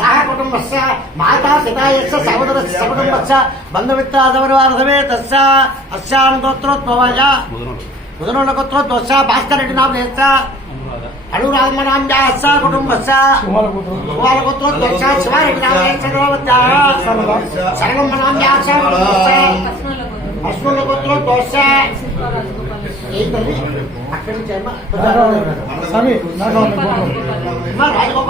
సహ కుటుంబస్య మాతా పితాయస్య సహోదరస్య సకుటుంబస్య బంధుమిత్రాదవరివారసమే తస్య అస్యాం గోత్రోద్భవాయ ముదనోళ్ళ గోత్రోద్భవస్య భాస్కర్ రెడ్డి నామేస్య అనురాధమనామ్యాः స కుటుంబస్య కుమార గోత్రోద్భవస్య శివారెడ్డి నామేస్య శరణమ్మనామ్యాः స కుటుంబస్య అశ్వల గోత్రోద్భవస్య ఏంటది అక్కడి నుంచి అమ్మ స్వామి నాకు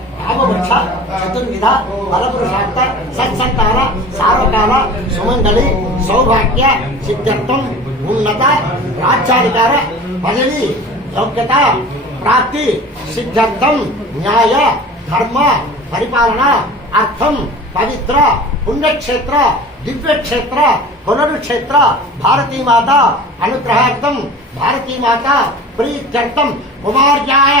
कामवृक्षा चतुर्विधा फलपुरुषार्थ सत्सत्कार सार्वकाल सुमंगली सौभाग्य सिद्ध्यर्थम उन्नत राज्याधिकार भजनी योग्यता प्राप्ति सिद्ध्यर्थम न्याय धर्म परिपालना अर्थम पवित्र पुण्यक्षेत्र दिव्य क्षेत्र पुनरु क्षेत्र भारती माता अनुग्रहार्थम भारती माता प्रीत्यर्थम कुमार्याय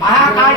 महाकाल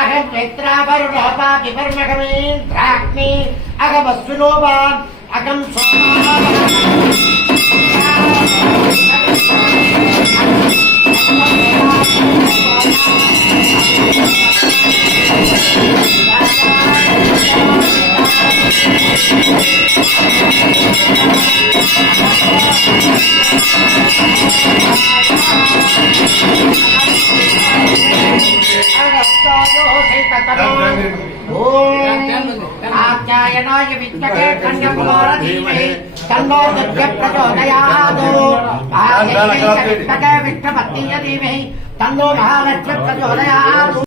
అహం మిత్రావరుణోపా విపర్మగమీంద్రాగ్ని అహమశ్వినోపా అహం సోమా ఆచార్యనాయ విద్యతే కన్యకుమార ధీమహి తన్నో దుర్గ ప్రచోదయాత్ విష్ణుపత్నీయ ధీమహి తన్నో మహాలక్ష్మి ప్రచోదయాత్